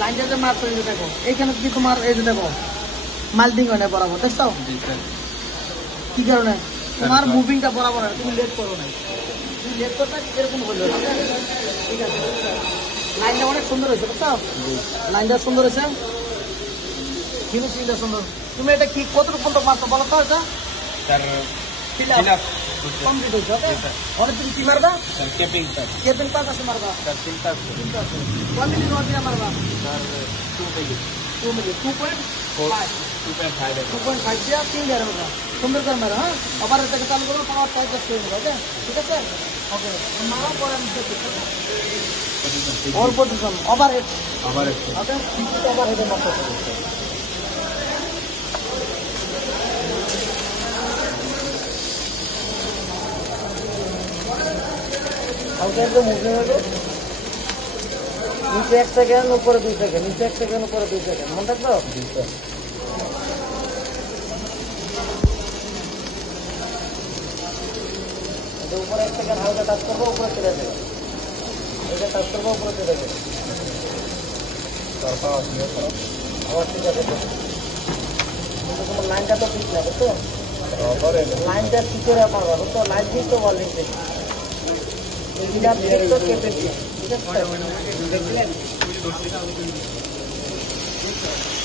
লাইনটা যে মারছো এই যে দেখো এইখানে কি তোমার এই যে দেখো মাল্টিং হয় না বরাবর দেখছো কি কারণে তোমার মুভিংটা বরাবর তুমি লেট করো না তুমি লেট করতে এরকম হলো ঠিক আছে লাইনটা অনেক সুন্দর হয়েছে বুঝছো লাইনটা সুন্দর হয়েছে ফিনিশিংটা সুন্দর তুমি এটা কি কতটুকু পর্যন্ত মারছো বলো তো এটা স্যার কমপ্লিট হয়েছে ওকে অনেক তুমি কি মারবা কেপিং পাস আছে মারবা স্যার চিন্তা কোন মিনিট রোড দিয়ে মারবা স্যার 2 মিনিট 2.5 দিয়া 3 দিয়ে মারবা সুন্দর করে মারো হ্যাঁ আবার এটাকে চালু করো পাওয়ার টাইপ করতে হবে ওকে ঠিক আছে ওকে মারো পরে আমি দেখি অল পজিশন ওভারহেড ওকে ওভারহেড মারতে হবে तो मूवमेंट है नीचे 1 सेकंड ऊपर 2 सेकंड नीचे 1 सेकंड ऊपर 2 सेकंड मन रखो तो ऊपर 1 सेकंड हल्का टच करो ऊपर चले जाएगा ऐसे टच करो ऊपर चले जाएगा करता है और ठीक है तो तुम लाइन का तो ठीक है तो लाइन का ठीक है पाओ तो लाइन ठीक तो वालिंग से इधर देख तो कैपेसिटी ठीक है